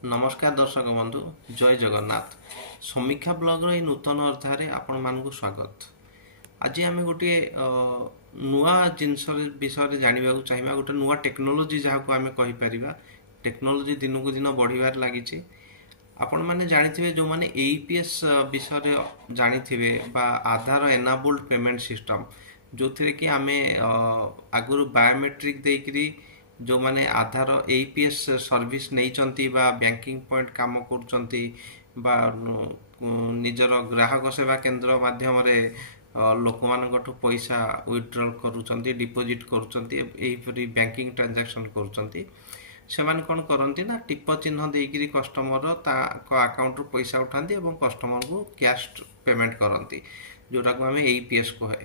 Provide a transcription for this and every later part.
नमस्कार दर्शक बंधु जय जगन्नाथ समीक्षा ब्लॉगर ये नूतन अध्याय आपण मानक स्वागत। आज आम गोटे नुआ जिनस विषय जानवा चाहिए गोटे नुआ टेक्नोलोजी जहाँ को आम कहीपर टेक्नोलोजी दिन को दिन बढ़िबार लगी। आपण मैंने जानी जो मैंने एईपीएस विषय जानी बा आधार एनाबल्ड पेमेंट सिस्टम जो थी कि आम आगु बायोमेट्रिक देकरी जो मैंने आधार एईपीएस सर्विस नहीं बा बैंकिंग पॉइंट काम कर निजर ग्राहक सेवा केंद्र माध्यम लोक मानू पैसा विथड्रॉल करुँच डिपोजिट करुँच बैंकिंग ट्रांजैक्शन करुँच से कौन करती ना टिप चिन्ह देकर कस्टमर अकाउंट पैसा उठाती और कस्टमर को कैश पेमेंट करती जोटा को आम एईपीएस कहे।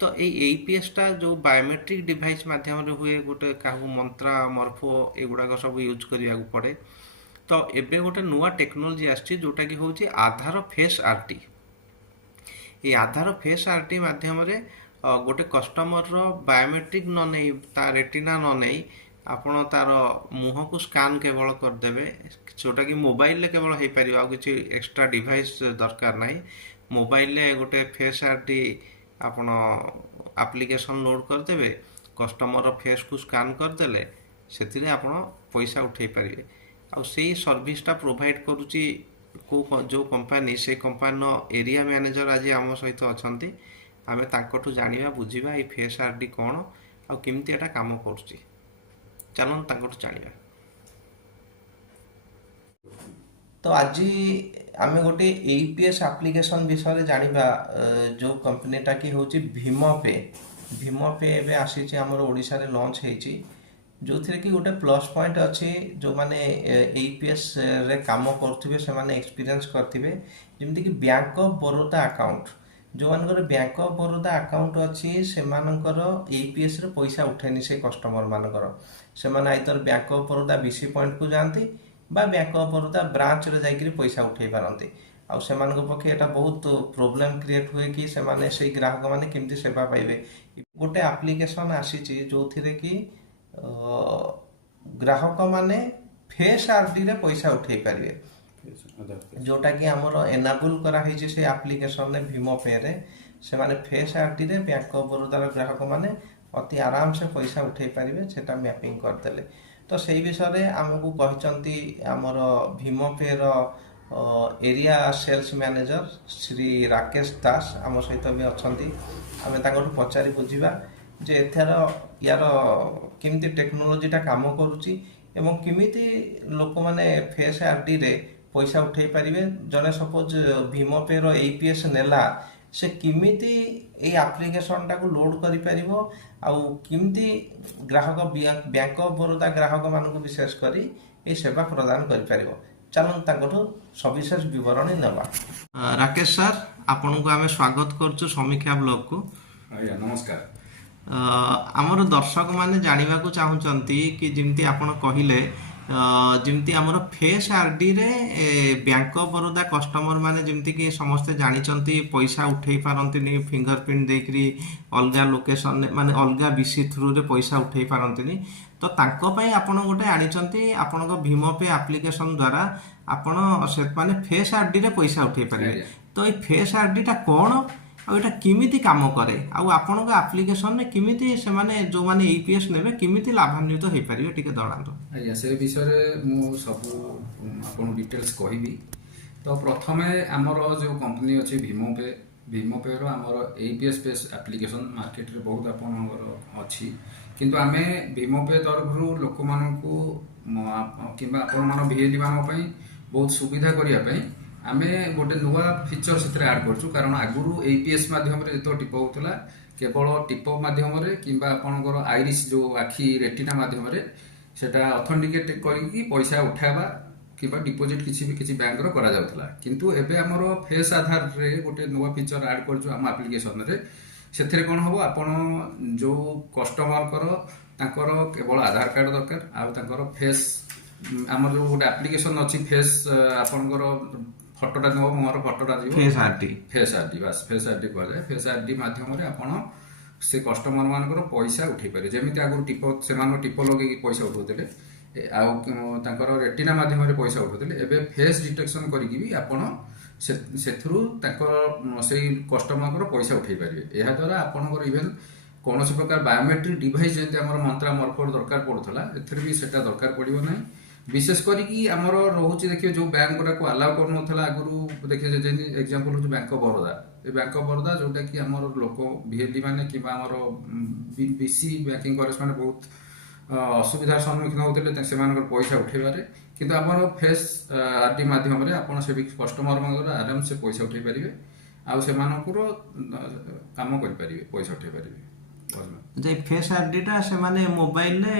तो एईपीएस टा जो बायोमेट्रिक डिवाइस माध्यम हुए गोटे क्या मंत्रा मर्फो एगुड़ाक सब यूज करा पड़े। तो एबे गोटे नुआ टेक्नोलोजी आसची जोटा कि हूँ आधार फेस आरटी। ये आधार फेस आरटी माध्यम गोटे कस्टमर बायोमेट्रिक न नहीं ता रेटिना न नहीं आपण तार मुह को स्कान केवल करदे जोटा कि मोबाइल केवल हो पार आ कि एक्सट्रा डिवाइस दरकार ना। मोबाइल गोटे फेस आरटी आपण एप्लिकेशन लोड करदे कस्टमर फेस को स्कान करदे से आपण पैसा उठे पारे। आ से सर्विसटा प्रोवाइड करुच्ची को जो कंपनी से कंपनी एरिया मैनेजर आज आम सहित अच्छा आम ताकठू जाना बुझा ये फेस आरडी कौन आमती एटा काम कर चलन ताकठू जाना। तो आज आम गोटे एईपीएस एप्लिकेशन विषय जानिबा जो कंपनीटा कि हूँ भीमपे। भीमपे एवं आसी आमर ओडिशा रे लॉन्च होती जो थी कि गोटे प्लस पॉइंट अच्छी जो मैंने एईपीएस रे काम करुवे से माने एक्सपीरियंस करथिबे जेमति कि बैंक ऑफ बड़ौदा अकाउंट जो मानकर बैंक ऑफ बड़ौदा अकाउंट अच्छी से एईपीएस रे पैसा उठेनी से कस्टमर मानकर से माने either bank of Baroda BC point को जाती बा बैंक ऑफ बड़ौदा ब्रांच रे जाइकरी पैसा उठे पारती आउ से पक्षे एटा बहुत प्रोब्लेम क्रिएट हुए कि से ग्राहक माने केमती सेवा पाइबे। गोटे एप्लिकेशन आसी जो थी कि ग्राहक माने फेस आरडी रे पैसा उठे पारे जोटा कि आमर एनाबल कराई से एप्लिकेशन ने भीमपे रे से माने फेस आरडी रे बैंक ऑफ बड़ौदा ग्राहक माने अति आराम से पैसा उठे पारे सेटा मैपिंग करदेले। तो से विषय आमको कहते आमर भीमपे area sales manager Shri Rakesh Das आम सहित भी अच्छा आम पचारि बुझा जे एथार यार केमती टेक्नोलोजीटा काम करुच्ची एवं केमिति लोक मैंने फेस आरडी रे पैसा उठे पारे जड़े सपोज भीमपे एईपीएस नेला से किमिति ए एप्लिकेशन टाको लोड करि परिबो आउ किमिति ग्राहक बैंक ऑफ बड़ौदा ग्राहक मानक विशेष करी ए सेवा प्रदान करि परिबो। चलन ताकठू सविशेष विवरणी नेबा। राकेश सर आपन को आमे स्वागत करछु समीक्षा ब्लॉग को। आज्ञा नमस्कार। आमर दर्शक माने जानिबा को चाहुचंती कि जिमती आपण कहिले जमती आमर फेस आरडी रे बैंक ऑफ बड़ौदा कस्टमर माने जमती कि समस्ते जानी पैसा उठे पारती फिंगरप्रिंट देकरी अलग लोकेशन माने अलग बीसी थ्रू रे पैसा उठे पारती। तो तांको पई आपण गोटे आनी आपण भीमपे एप्लिकेशन द्वारा आपण से माने फेस आरडी रे पैसा उठे पारे। तो ये फेस आरडी टा कौन आटा किमिति काम करे आपण एप्लिकेशन ने किमिति से माने जो माने एईपीएस नेबे किमिति लाभान्वित हो पारिबे टिके दलांतो। आज्ञा से विषय मु सब आपन डिटेल्स कहबी। तो प्रथमे आमर जो कंपनी अछि भीमपे भीमपे रो आमर एईपीएस बेस एप्लिकेशन मार्केट रे बहुत आपनकर अछि किंतु आमे भीमपे तरफरु लोक मानकू किबा आपण मान भिएली मान पई बहुत सुविधा करिया पई आमे गोटे नुआ फीचर से ऐड करछु कारण आगुरु एईपीएस माध्यम रे जो टिप होतला केवल टिप माध्यम रे किंबा आपनकर आइरिस जो आखि रेटिना माध्यम रे सेटा ऑथेंटिकेट करिकि पैसा उठाबा किंबा डिपोजिट किछि बैंक रो करा जाउतला किंतु एबे हमर फेस आधार रे गोटे नुआ फीचर ऐड करछु हम एप्लिकेशन रे सेथरे कोन हबो आपण जो कस्टमर करो तांकर केवल आधार कार्ड दरकार आ तांकर फेस हमर जो गोटे एप्लिकेशन अछि फेस आपनकर फटोटा देव मोर फटोटा दिव फेस आरडी बस फेस आरडी कहले फेस आरडी माध्यम रे आपण से कस्टमर मानकर पैसा उठे पारे जेमिति आगु टिप से टिप लगे पैसा उठाउते ତାଙ୍କର ରେଟିନା ମାଧ୍ୟମରେ ପଇସା ଉଠୁଥିଲେ। ଏବେ ଫେସ୍ ଡିଟେକ୍ସନ୍ କରିକି ବି ଆପଣ ସେଥିରୁ ତାଙ୍କ ସେଇ କଷ୍ଟମରଙ୍କର ପଇସା ଉଠାଇ ପାରିବେ। ଏହାଦ୍ୱାରା ଆପଣଙ୍କର ଇଭେନ୍ କୌଣସି ପ୍ରକାର ବାୟୋମେଟ୍ରିକ୍ ଡିଭାଇସ୍ ଯେମିତି ଆମର ମନ୍ତ୍ରା ମର୍ଫର ଦରକାର ପଡ଼ୁଥିଲା, ଏଥିରେ ବି ସେଟା ଦରକାର ପଡ଼ିବ ନାହିଁ। ବିଶେଷ କରିକି ଆମର ରହୁଛି, ଦେଖିବେ ଯେଉଁ ବ୍ୟାଙ୍କ ଗୁଡ଼ାକୁ ଆଲାଉ କରୁନଥିଲା ଆଗରୁ, ଦେଖିବେ ଯେମିତି ଏକ୍ଜାମ୍ପଲ୍ ହେଉଛି bank of Baroda. A bank of Baroda ଯେଉଁଟାକି ଆମର ଲୋକ ଭିଏଲି ମାନେ କିମ୍ବା ଆମର ବିସି ବ୍ୟାଙ୍କିଂ କରେସ୍ପଣ୍ଡେଣ୍ଟ ବହୁତ ଅସୁବିଧାର ସମ୍ମୁଖୀନ ହେଉଥିଲେ ସେମାନଙ୍କର ପଇସା ଉଠାଇବାରେ। କିନ୍ତୁ ଆମର ଫେସ୍ ଆର୍ଡି ମାଧ୍ୟମରେ ଆପଣ ସେ କଷ୍ଟମରମାନଙ୍କର ଆରାମସେ ପଇସା ଉଠାଇ ପାରିବେ, ଆଉ ସେମାନଙ୍କର କାମ କରିପାରିବେ, ପଇସା ଉଠାଇ ପାରିବେ। ଯେ ଫେସ୍ ଆଇଡିଟା ସେମାନେ ମୋବାଇଲରେ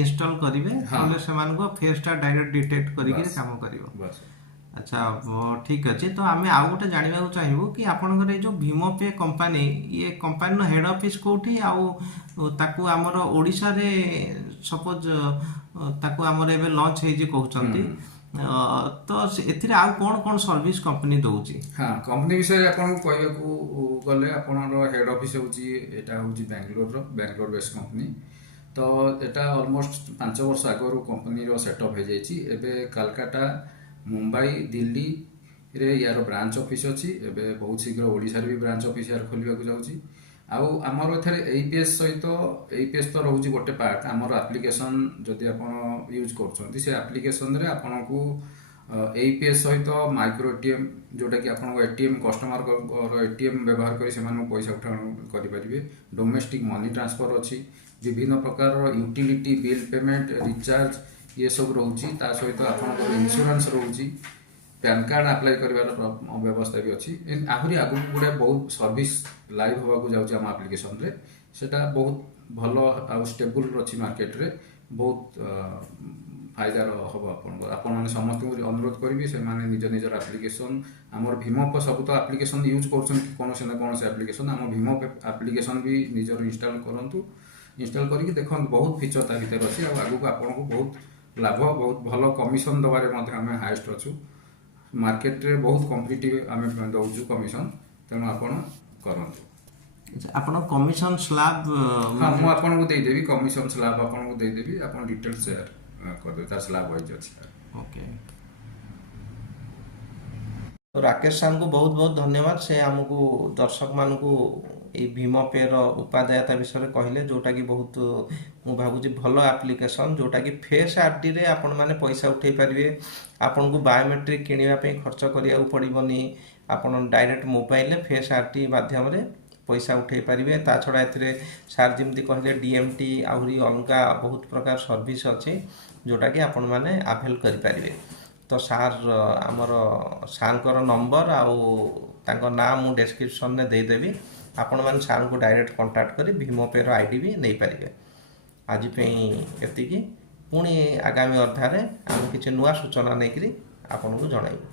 ଇନଷ୍ଟଲ୍ କରିବେ, ତାହେଲେ ସେମାନଙ୍କ ଫେସ୍ଟା ଡାଇରେକ୍ଟ ଡିଟେକ୍ଟ କରିକି କାମ କରିବ। ଆଚ୍ଛା, ଠିକ୍ ଅଛି। ତ ଆମେ ଆଉ ଗୋଟେ ଜାଣିବାକୁ ଚାହିଁବୁ କି ଆପଣଙ୍କର ଏଇ ଯେଉଁ ଭୀମ ପେ କମ୍ପାନୀ, ଇଏ କମ୍ପାନୀର ହେଡ୍ ଅଫିସ୍ କେଉଁଠି, ଆଉ ତାକୁ ଆମର ଓଡ଼ିଶାରେ ସପୋଜ୍ ତାକୁ ଆମର ଏବେ ଲଞ୍ଚ ହେଇଛି କହୁଛନ୍ତି, ତ ଏଥିରେ ଆଉ କ'ଣ କ'ଣ ସର୍ଭିସ୍ କମ୍ପାନୀ ଦେଉଛି? ହଁ, କମ୍ପାନୀ ବିଷୟରେ ଆପଣଙ୍କୁ କହିବାକୁ ଗଲେ ଆପଣଙ୍କର ହେଡ୍ ଅଫିସ୍ ହେଉଛି, ଏଇଟା ହେଉଛି ବାଙ୍ଗଲୋର ବେସ୍ କମ୍ପାନୀ। ତ ଏଇଟା ଅଲମୋଷ୍ଟ 5 ବର୍ଷ ଆଗରୁ କମ୍ପାନୀର ସେଟଅପ୍ ହେଇଯାଇଛି। ଏବେ କାଲକାଟା, ମୁମ୍ବାଇ, ଦିଲ୍ଲୀରେ ୟାର ବ୍ରାଞ୍ଚ ଅଫିସ୍ ଅଛି। ଏବେ ବହୁତ ଶୀଘ୍ର ଓଡ଼ିଶାରେ ବି ବ୍ରାଞ୍ଚ ଅଫିସ୍ ୟାର ଖୋଲିବାକୁ ଯାଉଛି। ଆଉ ଆମର ଏଥିରେ ଏଇପିଏସ୍ ସହିତ, ଏଇପିଏସ୍ ତ ରହୁଛି ଗୋଟେ ପାର୍ଟ, ଆମର ଆପ୍ଲିକେସନ୍ ଯଦି ଆପଣ ୟୁଜ୍ କରୁଛନ୍ତି, ସେ ଆପ୍ଲିକେସନ୍ରେ ଆପଣଙ୍କୁ ଏଇପିଏସ୍ ସହିତ ମାଇକ୍ରୋ ଏଟିଏମ୍, ଯେଉଁଟାକି ଆପଣଙ୍କ ଏଟିଏମ୍ କଷ୍ଟମରଙ୍କର ଏଟିଏମ୍ ବ୍ୟବହାର କରି ସେମାନଙ୍କୁ ପଇସା ଉଠାଣ କରିପାରିବେ। ଡୋମେଷ୍ଟିକ୍ ମନି ଟ୍ରାନ୍ସଫର ଅଛି, ବିଭିନ୍ନ ପ୍ରକାରର ୟୁଟିଲିଟି ବିଲ୍ ପେମେଣ୍ଟ, ରିଚାର୍ଜ, ଇଏ ସବୁ ରହୁଛି। ତା ସହିତ ଆପଣଙ୍କର ଇନ୍ସୁରାନ୍ସ ରହୁଛି, ପ୍ୟାନ୍ କାର୍ଡ଼ ଆପ୍ଲାଏ କରିବାର ବ୍ୟବସ୍ଥା ବି ଅଛି। ଆହୁରି ଆଗକୁ ଗୁଡ଼େ ବହୁତ ସର୍ଭିସ୍ ଲାଇଭ୍ ହେବାକୁ ଯାଉଛି ଆମ ଆପ୍ଲିକେସନ୍ରେ। ସେଇଟା ବହୁତ ଭଲ ଆଉ ଷ୍ଟେବୁଲ୍ ଅଛି ମାର୍କେଟରେ, ବହୁତ ଫାଇଦାର ହେବ ଆପଣଙ୍କର। ଆପଣମାନେ ସମସ୍ତଙ୍କୁ ଅନୁରୋଧ କରିବି, ସେମାନେ ନିଜ ନିଜର ଆପ୍ଲିକେସନ୍, ଆମର ଭୀମ ପେ ସବୁ ତ ଆପ୍ଲିକେସନ୍ ୟୁଜ୍ କରୁଛନ୍ତି କୌଣସି ନା କୌଣସି ଆପ୍ଲିକେସନ୍, ଆମ ଭୀମ ପେ ଆପ୍ଲିକେସନ୍ ବି ନିଜର ଇନଷ୍ଟଲ୍ କରନ୍ତୁ। ଇନଷ୍ଟଲ୍ କରିକି ଦେଖନ୍ତୁ, ବହୁତ ଫିଚର୍ ତା ଭିତରେ ଅଛି। ଆଉ ଆଗକୁ ଆପଣଙ୍କୁ ବହୁତ ଲାଭ, ବହୁତ ଭଲ କମିଶନ୍ ଦେବାରେ ମଧ୍ୟ ଆମେ ହାଏଷ୍ଟ ଅଛୁ। ମାର୍କେଟରେ ବହୁତ କମ୍ପିଟିଟିଭ୍ ଆମେ ଦେଉଛୁ କମିଶନ୍, ତେଣୁ ଆପଣ କରନ୍ତୁ। ଆପଣ କମିଶନ୍ ସ୍ଲାବ୍? ହଁ, ମୁଁ ଆପଣଙ୍କୁ ଦେଇଦେବି କମିଶନ୍ ସ୍ଲାବ୍, ଆପଣଙ୍କୁ ଦେଇଦେବି। ଆପଣ ଡିଟେଲ୍ସ ସେୟାର କରିଦେବେ, ତାର ସ୍ଲାବ୍ ୱାଇଜ୍ ଅଛି। ଓକେ। ରାକେଶ ସାର୍ଙ୍କୁ ବହୁତ ବହୁତ ଧନ୍ୟବାଦ। ସେ ଆମକୁ ଦର୍ଶକମାନଙ୍କୁ ଏଇ ଭୀମ ପେର ଉପାଦେୟତା ବିଷୟରେ କହିଲେ, ଯେଉଁଟାକି ବହୁତ ମୁଁ ଭାବୁଛି ଭଲ ଆପ୍ଲିକେସନ୍, ଯେଉଁଟାକି ଫେସ୍ ଆର୍ଡିରେ ଆପଣମାନେ ପଇସା ଉଠାଇ ପାରିବେ। ଆପଣଙ୍କୁ ବାୟୋମେଟ୍ରିକ୍ କିଣିବା ପାଇଁ ଖର୍ଚ୍ଚ କରିବାକୁ ପଡ଼ିବନି। ଆପଣ ଡାଇରେକ୍ଟ ମୋବାଇଲରେ ଫେସ୍ ଆର୍ଡି ମାଧ୍ୟମରେ ପଇସା ଉଠାଇ ପାରିବେ। ତା ଛଡ଼ା ଏଥିରେ ସାର୍ ଯେମିତି କହିଲେ ଡିଏମ୍ଟି, ଆହୁରି ଅଲଗା ବହୁତ ପ୍ରକାର ସର୍ଭିସ୍ ଅଛି, ଯେଉଁଟାକି ଆପଣମାନେ ଆଭେଲ୍ କରିପାରିବେ। ତ ସାର୍, ଆମର ସାର୍ଙ୍କର ନମ୍ବର ଆଉ ତାଙ୍କ ନାଁ ମୁଁ ଡେସ୍କ୍ରିପସନ୍ରେ ଦେଇଦେବି। ଆପଣମାନେ ସାର୍ଙ୍କୁ ଡାଇରେକ୍ଟ କଣ୍ଟାକ୍ଟ କରି ଭୀମ ପେର ଆଇଡି ବି ନେଇପାରିବେ। ଆଜି ପାଇଁ ଏତିକି। ପୁଣି ଆଗାମୀ ଅଧ୍ୟାୟରେ ଆମେ କିଛି ନୂଆ ସୂଚନା ନେଇକରି ଆପଣଙ୍କୁ ଜଣାଇବୁ।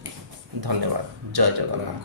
ଧନ୍ୟବାଦ। ଜୟ ଜଗନ୍ନାଥ।